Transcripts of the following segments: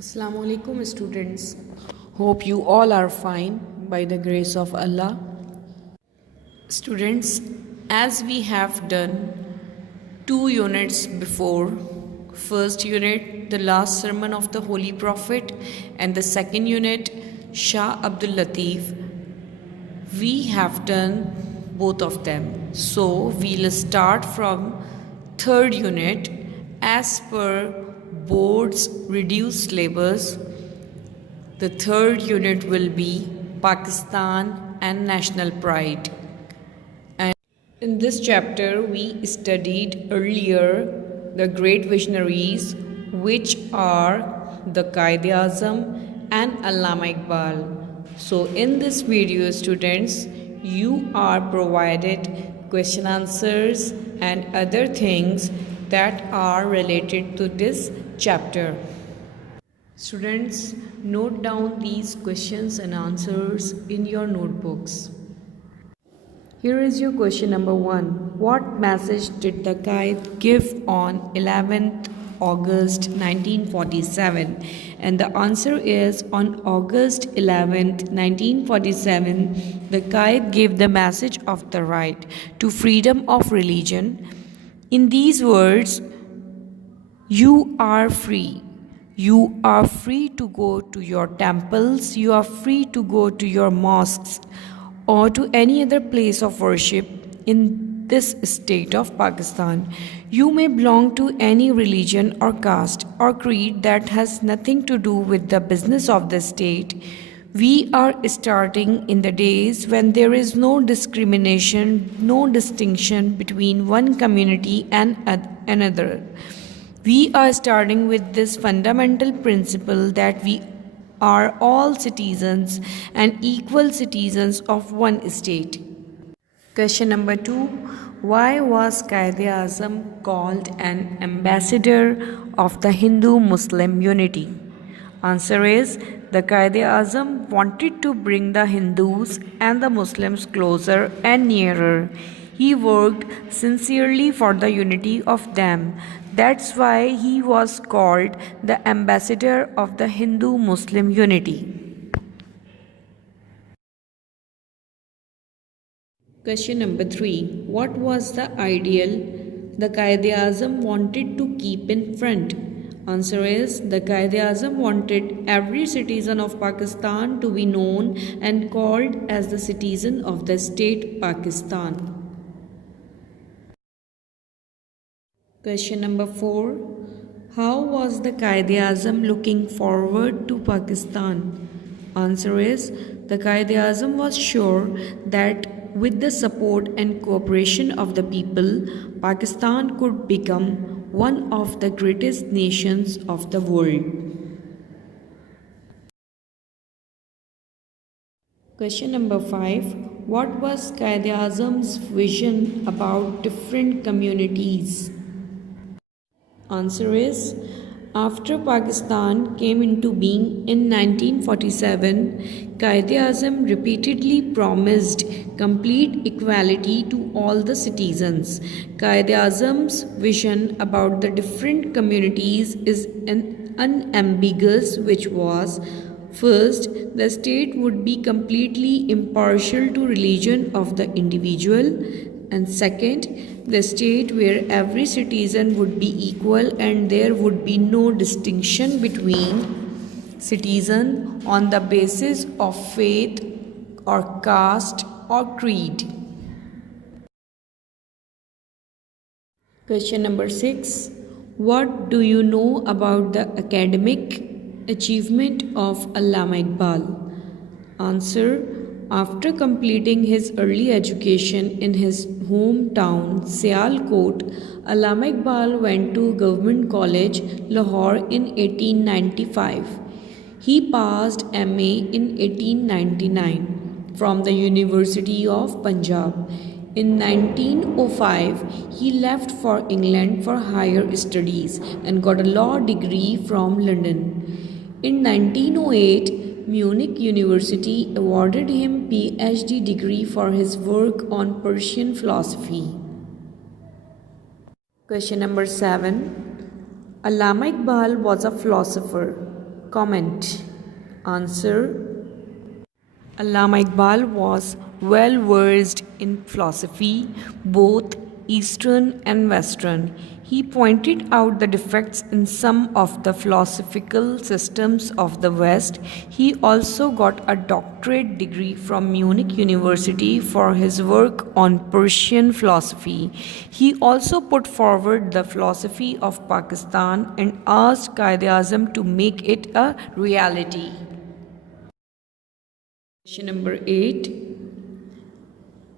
Assalamu alaikum students. Hope you all are fine by the grace of Allah. Students, as we have done 2 units before, first unit the last sermon of the Holy Prophet and the second unit Shah Abdul Latif, we have done both of them. So we'll start from third unit as per board's reduced syllabus. The third unit will be Pakistan and national pride. And in this chapter we studied earlier the great visionaries, which are the Quaid-e-Azam and Allama Iqbal. So in this video students, you are provided question answers and other things that are related to this chapter. Students, note down these questions and answers in your notebooks. Here is your question number 1. What message did the Quaid give on 11th August 1947? And the answer is on August 11th 1947, the Quaid gave the message of the right to freedom of religion. In these words, you are free. You are free to go to your temples, you are free to go to your mosques or to any other place of worship in this state of Pakistan. You may belong to any religion or caste or creed that has nothing to do with the business of the state. We are starting in the days when there is no discrimination, no distinction between one community and another. We are starting with this fundamental principle that we are all citizens and equal citizens of one state. Question number 2. Why was Quaid-e-Azam called an ambassador of the Hindu-Muslim unity? Answer is, the Quaid-e-Azam wanted to bring the Hindus and the Muslims closer and nearer. He worked sincerely for the unity of them. That's why he was called the ambassador of the Hindu-Muslim unity. Question number 3. What was the ideal the Quaid-e-Azam wanted to keep in front? Answer is, the Quaid-e-Azam wanted every citizen of Pakistan to be known and called as the citizen of the state Pakistan. Question number 4. How was the Quaid-e-Azam looking forward to Pakistan? Answer is, the Quaid-e-Azam was sure that with the support and cooperation of the people, Pakistan could become one of the greatest nations of the world. Question number 5. What was Quaid-e-Azam's vision about different communities? Answer is, after Pakistan came into being in 1947, Quaid-e-Azam repeatedly promised complete equality to all the citizens. Quaid-e-Azam's vision about the different communities is unambiguous, which was, first, the state would be completely impartial to religion of the individual, and second, the state where every citizen would be equal and there would be no distinction between citizen on the basis of faith or caste or creed. Question number 6. What do you know about the academic achievement of Allama Iqbal? Answer. After completing his early education in his hometown Sialkot, Allama Iqbal went to Government College, Lahore in 1895. He passed MA in 1899 from the University of Punjab. In 1905, he left for England for higher studies and got a law degree from London. In 1908, Munich University awarded him PhD degree for his work on Persian philosophy. Question number 7. Allama Iqbal was a philosopher. Comment. Answer. Allama Iqbal was well versed in philosophy, both Eastern and Western. He pointed out the defects in some of the philosophical systems of the West. He also got a doctorate degree from Munich University for his work on Persian philosophy. He also put forward the philosophy of Pakistan and asked Quaid-e-Azam to make it a reality. Question number 8.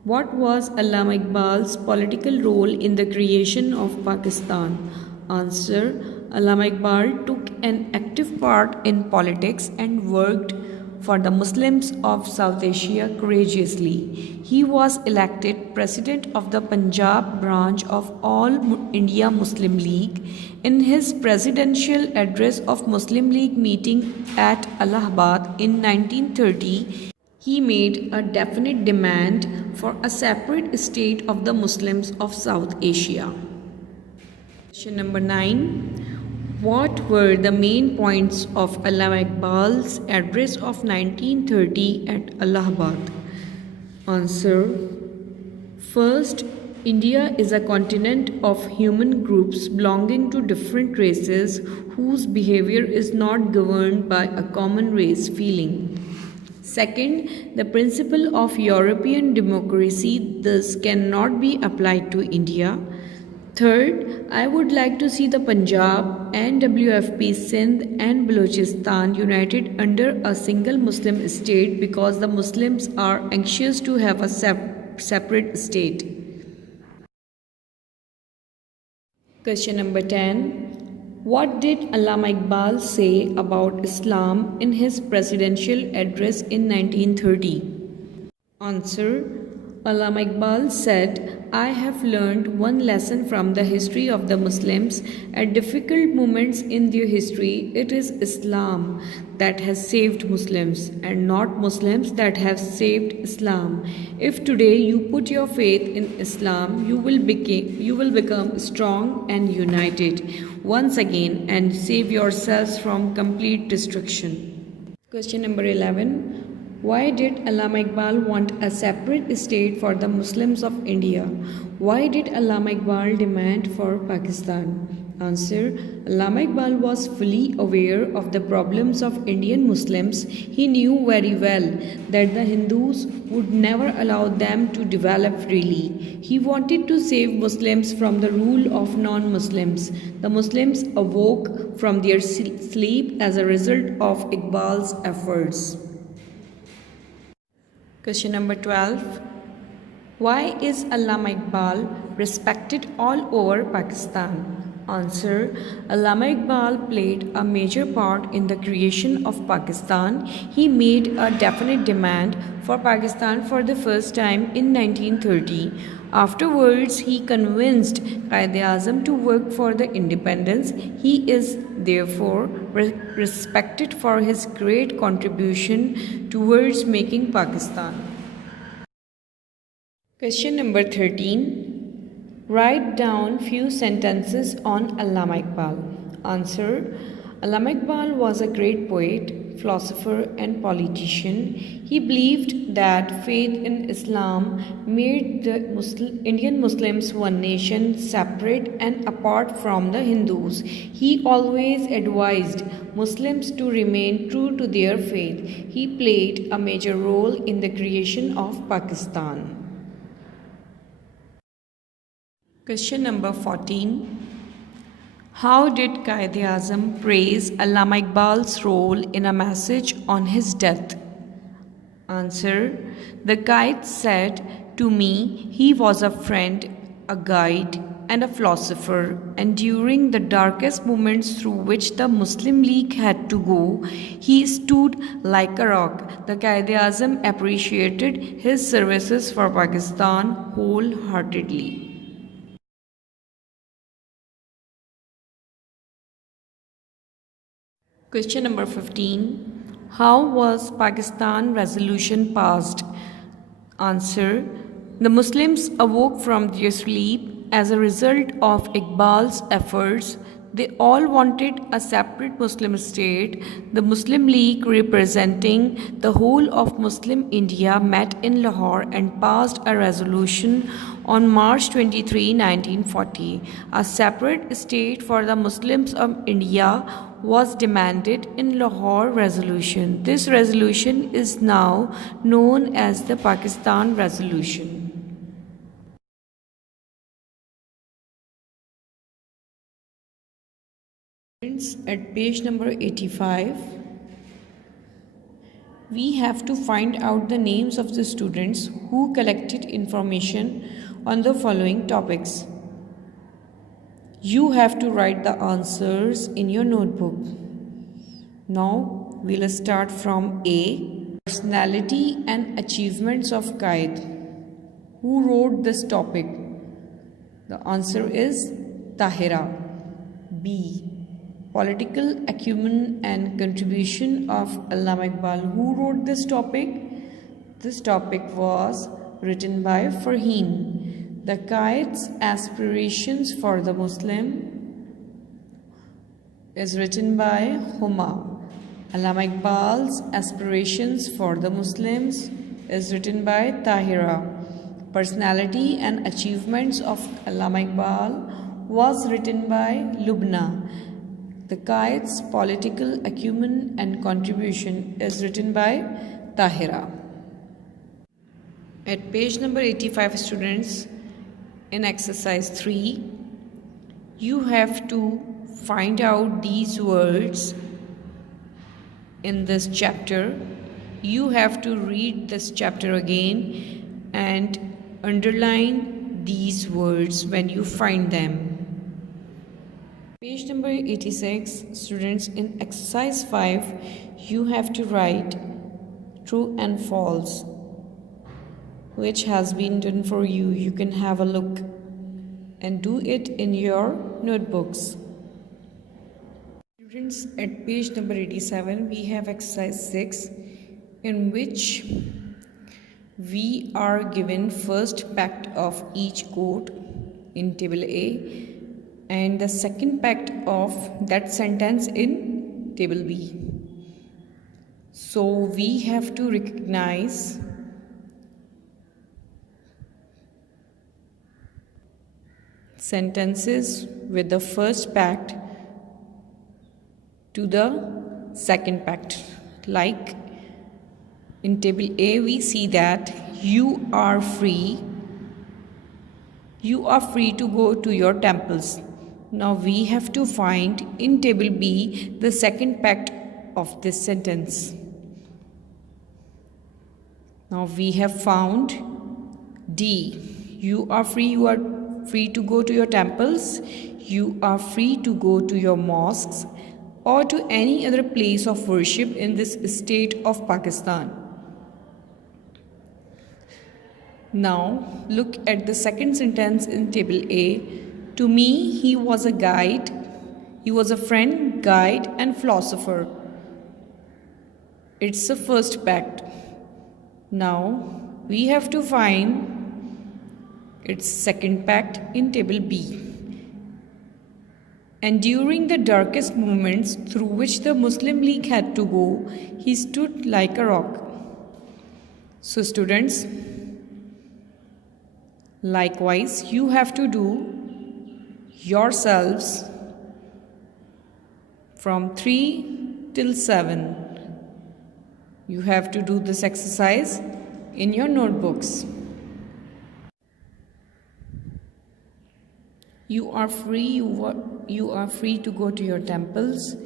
What was Allama Iqbal's political role in the creation of Pakistan? Answer. Allama Iqbal took an active part in politics and worked for the Muslims of South Asia courageously. He was elected president of the Punjab branch of All India Muslim League. In his presidential address of Muslim League meeting at Allahabad in 1930, he made a definite demand for a separate state of the Muslims of South Asia. Question number 9. What were the main points of Allama Iqbal's address of 1930 at Allahabad? Answer. First, India is a continent of human groups belonging to different races whose behavior is not governed by a common race feeling. Second, the principle of European democracy thus cannot be applied to India. Third, I would like to see the Punjab, NWFP, Sindh and Balochistan united under a single Muslim state because the Muslims are anxious to have a separate state. Question number 10. What did Allama Iqbal say about Islam in his presidential address in 1930? Answer. Allama Iqbal said, I have learned one lesson from the history of the Muslims. At difficult moments in their history, it is Islam that has saved Muslims and not Muslims that have saved Islam. If today you put your faith in Islam, you will become strong and united once again and save yourselves from complete destruction. Question number 11. Why did Allama Iqbal want a separate state for the Muslims of India? Why did Allama Iqbal demand for Pakistan? Answer. Allama Iqbal was fully aware of the problems of Indian Muslims. He knew very well that the Hindus would never allow them to develop freely. He wanted to save Muslims from the rule of non-Muslims. The Muslims awoke from their sleep as a result of Iqbal's efforts. Question number 12. Why is Allama Iqbal respected all over Pakistan? Answer. Allama Iqbal played a major part in the creation of Pakistan. He made a definite demand for Pakistan for the first time in 1930. Afterwards, he convinced Quaid-e-Azam to work for the independence. He is therefore respected for his great contribution towards making Pakistan. Question number 13. Write down few sentences on Allama Iqbal. Answer. Allama Iqbal was a great poet, philosopher and politician. He believed that faith in Islam made the Indian Muslims one nation, separate and apart from the Hindus. He always advised Muslims to remain true to their faith. He played a major role in the creation of Pakistan. Question number 14. How did Quaid-e-Azam praise Allama Iqbal's role in a message on his death? Answer. The Quaid said, to me, he was a friend, a guide, and a philosopher, and during the darkest moments through which the Muslim League had to go, he stood like a rock. The Quaid-e-Azam appreciated his services for Pakistan wholeheartedly. Question number 15. How was Pakistan resolution passed? Answer. The Muslims awoke from their sleep as a result of Iqbal's efforts. They all wanted a separate Muslim state. The Muslim League, representing the whole of Muslim India, met in Lahore and passed a resolution on March 23, 1940. A separate state for the Muslims of India was demanded in Lahore Resolution. This resolution is now known as the Pakistan Resolution. At page number 85, we have to find out the names of the students who collected information on the following topics. You have to write the answers in your notebook. Now we'll start from A. Personality and achievements of Quaid. Who wrote this topic? The answer is Tahira. B. Political acumen and contribution of Allama Iqbal. Who wrote this topic? This topic was written by Farheen. The Quaid's aspirations for the Muslim is written by Huma. Allama Iqbal's aspirations for the Muslims is written by Tahira. Personality and achievements of Allama Iqbal was written by Lubna. The Quaid's political acumen and contribution is written by Tahira. At page number 85, students, in exercise 3, you have to find out these words in this chapter. You have to read this chapter again and underline these words when you find them. Page number 86, students, in exercise 5, you have to write true and false, which has been done for you. You can have a look and do it in your notebooks. Students, at page number 87, we have exercise 6, in which we are given first pact of each quote in table A and the second pact of that sentence in table B. So we have to recognize sentences with the first pact to the second pact. Like in table A, we see that you are free to go to your temples. Now we have to find in table B the second pact of this sentence. Now we have found D. You are free to go to your temples. You are free to go to your mosques or to any other place of worship in this state of Pakistan. Now look at the second sentence in table A. To me, he was a guide. He was a friend, guide, and philosopher. It's the first pact. Now we have to find its second pact in table B. And during the darkest moments through which the Muslim League had to go, he stood like a rock. So students, likewise, you have to do yourselves from 3 till 7. You have to do this exercise in your notebooks. You are free to go to your temples.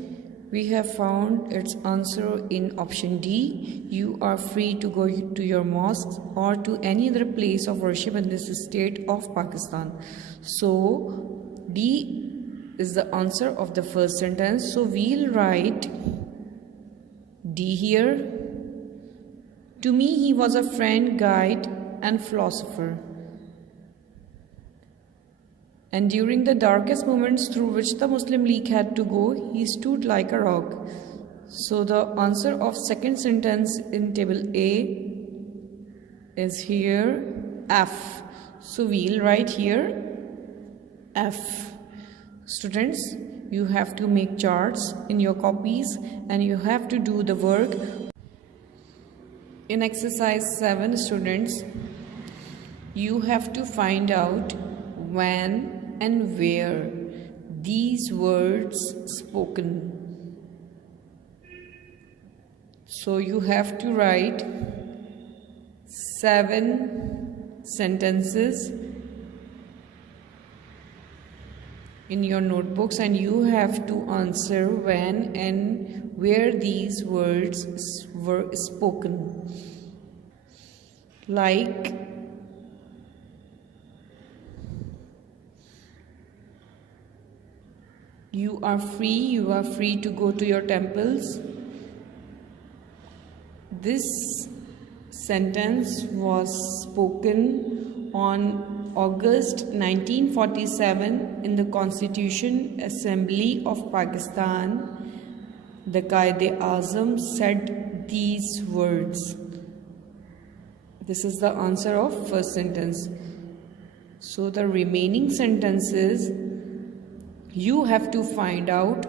We have found its answer in option D. You are free to go to your mosques or to any other place of worship in this state of Pakistan. So D is the answer of the first sentence. So we'll write D here. To me, he was a friend, guide, and philosopher. And during the darkest moments through which the Muslim League had to go, he stood like a rock. So the answer of second sentence in table A is here, F. So we'll write here F. Students, you have to make charts in your copies and you have to do the work. In exercise 7, students, you have to find out when and where these words spoken. So you have to write 7 sentences in your notebooks and you have to answer when and where these words were spoken. Like you are free to go to your temples. This sentence was spoken on August 1947 in the Constitution Assembly of Pakistan. The Quaid-e-Azam said these words. This is the answer of first sentence. So the remaining sentences you have to find out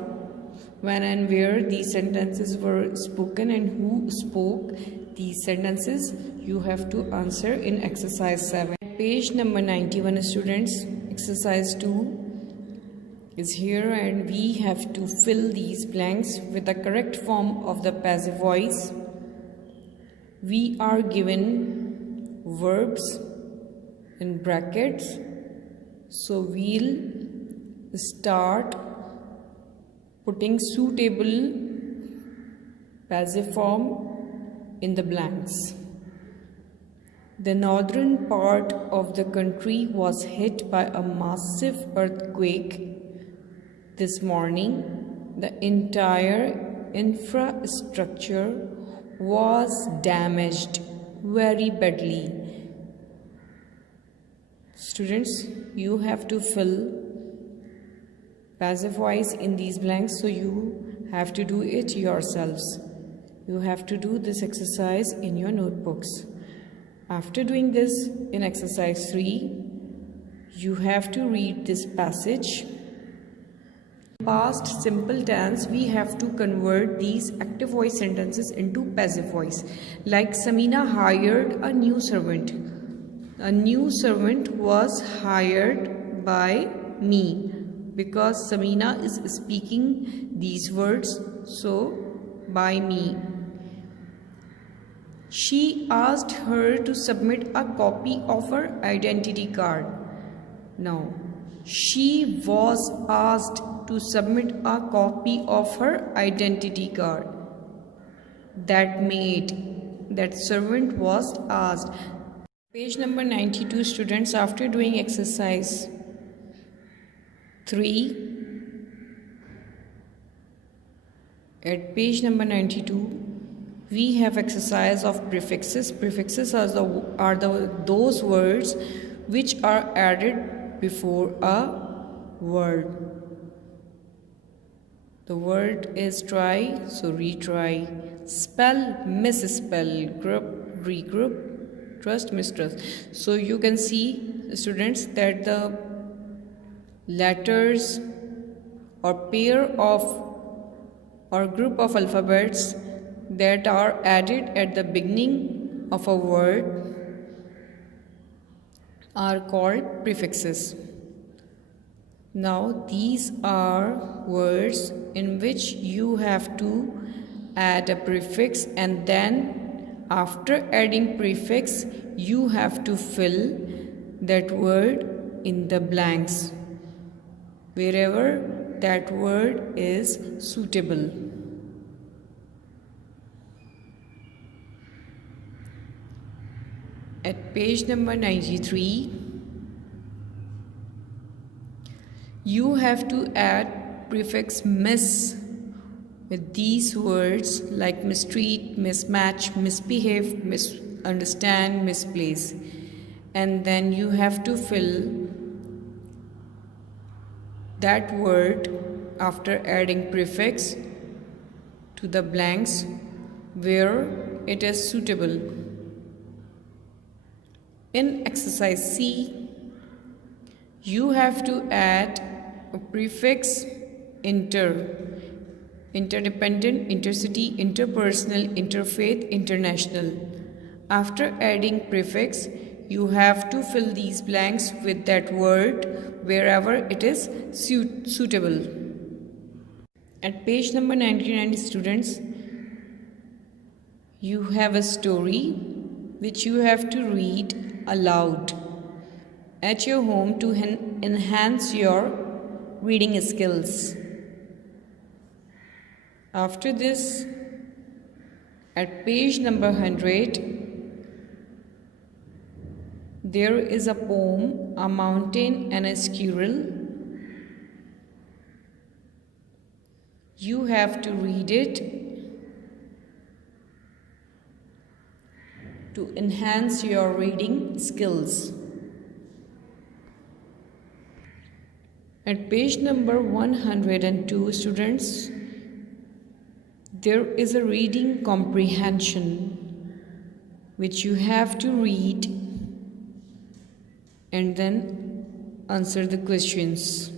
when and where these sentences were spoken and who spoke these sentences. You have to answer in exercise 7. Page number 91, students. Exercise 2 is here and we have to fill these blanks with the correct form of the passive voice. We are given verbs in brackets, so we'll start putting suitable passive form in the blanks. The northern part of the country was hit by a massive earthquake this morning. The entire infrastructure was damaged very badly. Students, you have to fill passive voice in these blanks, so you have to do it yourselves. You have to do this exercise in your notebooks. After doing this in exercise 3, you have to read this passage. Past simple tense, we have to convert these active voice sentences into passive voice. Like Samina hired a new servant. A new servant was hired by me. Because Samina is speaking these words, so by me. She asked her to submit a copy of her identity card. Now, she was asked to submit a copy of her identity card. That servant was asked. Page number 92, students. After doing exercise 3, at page number 92, we have exercise of prefixes. Prefixes are those words which are added before a word. The word is try, so retry. Spell, misspell. Group, regroup. Trust, mistrust. So you can see, students, that the letters or pair of or group of alphabets that are added at the beginning of a word are called prefixes. Now these are words in which you have to add a prefix, and then after adding prefix you have to fill that word in the blanks wherever that word is suitable. At page number 93, you have to add prefix miss with these words like mistreat, mismatch, misbehave, misunderstand, misplace, and then you have to fill that word after adding prefix to the blanks where it is suitable. In exercise C, you have to add a prefix interdependent, intercity, interpersonal, interfaith, international. After adding prefix, you have to fill these blanks with that word wherever it is suitable. At page number 99, students, you have a story which you have to read aloud at your home to enhance your reading skills. After this, at page number 100, there is a poem, A Mountain and a Squirrel. You have to read it to enhance your reading skills. At page number 102, students, there is a reading comprehension which you have to read and then answer the questions.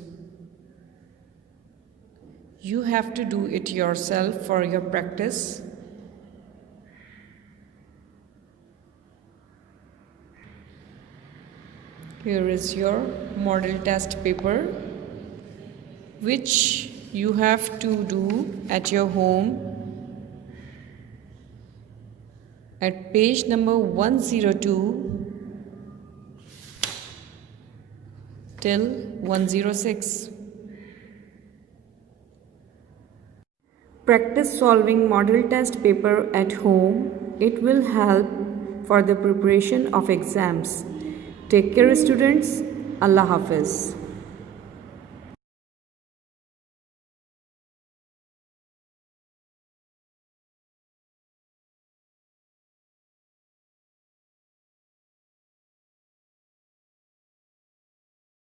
You have to do it yourself for your practice. Here is your model test paper, which you have to do at your home. At page number 102 till 106. Practice solving model test paper at home. It will help for the preparation of exams. Take care, students. Allah Hafiz.